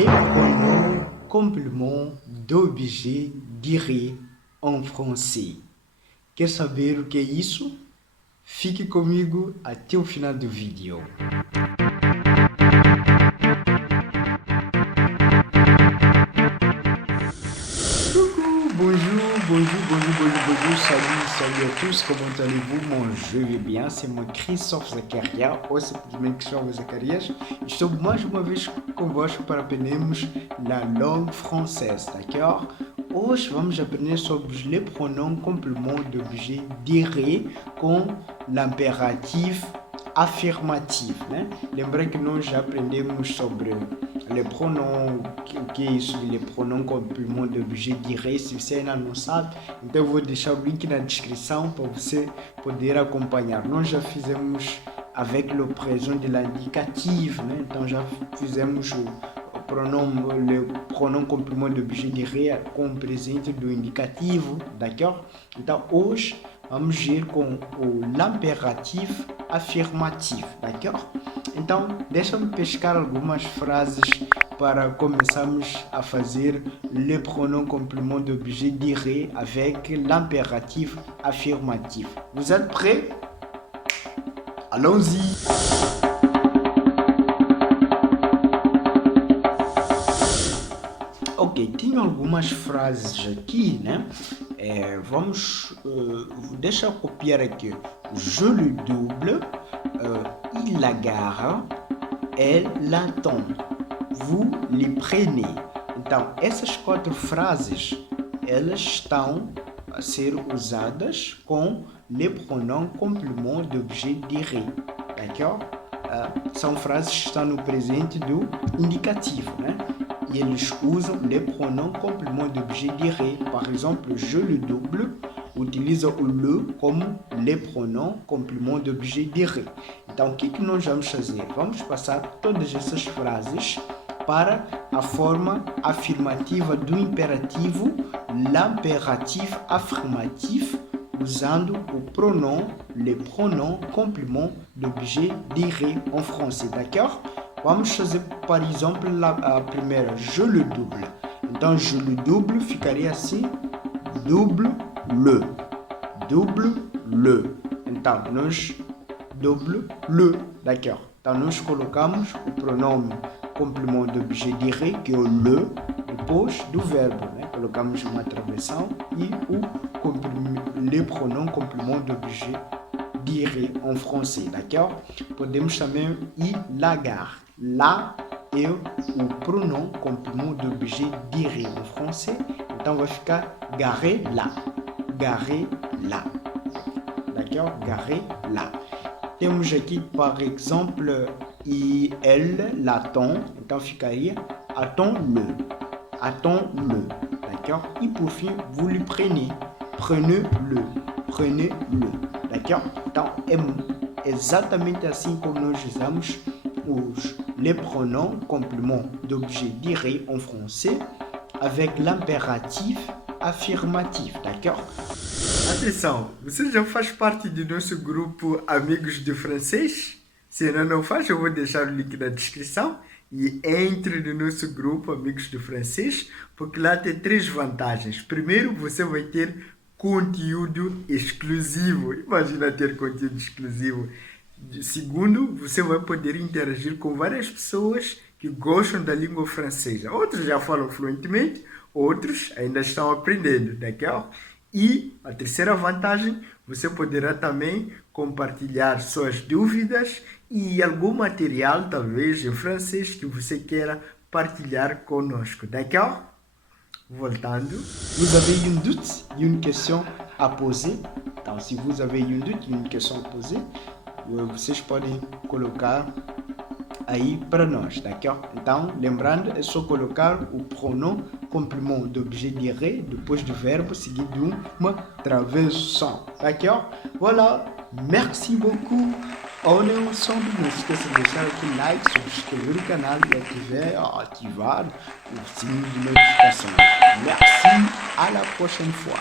les pronoms compléments d'objet direts em français. Quer saber o que é isso? Fique comigo até o final do vídeo. Bonjour, salut à tous, comment allez-vous? Moi, je vais bien, c'est moi Christophe Zacarias, ou simplesmente Christophe Zacarias. Estou mais uma vez convosco para aprendermos la langue française, d'accord? Hoje vamos aprender sobre os les pronoms compléments d'objet direct com l'impératif afirmatif, né? Lembra que nós já aprendemos sobre les pronoms, o que é isso de les pronoms compléments d'objet direct. Se você ainda não sabe, então eu vou deixar o link na descrição para você poder acompanhar. Nós já fizemos avec le présent de l'indicatif, né? Então já fizemos le pronom complément d'objet direct com o presente do indicativo, d'accord? Então hoje vamos ir com l'impératif afirmatif, d'accord? Então, deixa-me pescar algumas frases para começarmos a fazer le pronom complément d'objet direct avec l'impératif affirmatif. Vous êtes prêts? Allons-y! Ok, tem algumas frases aqui, né? Deixa eu copiar aqui. Je le double, il la gare, elle l'attend. Vous les prenez. Então, essas quatro frases, elas estão a ser usadas com le pronom complément d'objet direct, d'accord? São frases que estão no presente do indicativo, né? E eles usam les pronoms complément d'objet direct. Par exemple, je le double utiliza o le como les pronoms complément d'objet direct. Então, o que nós vamos fazer? Vamos passar todas essas frases para a forma afirmativa do imperativo, l'impératif affirmatif, usando o pronom, les pronoms complément d'objet direct en français, d'accord? Vamos fazer, par exemple, a primeira, je le double. Então, je le double ficaria assim, double le. Então, nós double le, d'accord? Então, nós colocamos o pronome complément d'objet direct, que é o le, depois do verbo, né? Colocamos uma travessão e le pronom complément d'objet direct en français, d'accord? Podemos também ir la gare. Lá é o pronom complément d'objet direct en français, então vai ficar garer là. D'accord? Garer là. Temos aqui, par exemple, elle l'attend, então ficaria attends-le. D'accord? E por fim, vous le prenez. Prenez-le. D'accord? Então é exatamente assim como nós usamos les pronoms complément d'objet direct en français avec l'impératif affirmatif, d'accord? Atenção, você já faz parte do nosso grupo Amigos de Francês? Se ainda não faz, eu vou deixar o link na descrição e entre no nosso grupo Amigos de Francês, porque lá tem 3 vantagens. Primeiro, você vai ter conteúdo exclusivo. Imagina ter conteúdo exclusivo. Segundo, você vai poder interagir com várias pessoas que gostam da língua francesa. Outros já falam fluentemente, outros ainda estão aprendendo, d'accord? E a terceira vantagem, você poderá também compartilhar suas dúvidas e algum material, talvez em francês, que você queira partilhar conosco, d'accord? Voltando. Vous avez une doute, une question à poser? Então, se vous avez une doute, une question à poser, vocês podem colocar aí para nós, d'accord? Então, lembrando, é só colocar o pronom complément d'objet direct depois do verbo seguido de uma travessão, d'accord? Voilà, merci beaucoup. On est ensemble, não se esqueça de deixar aqui like, subscrever o canal e ativar o sininho de notificações. Merci, à la prochaine fois.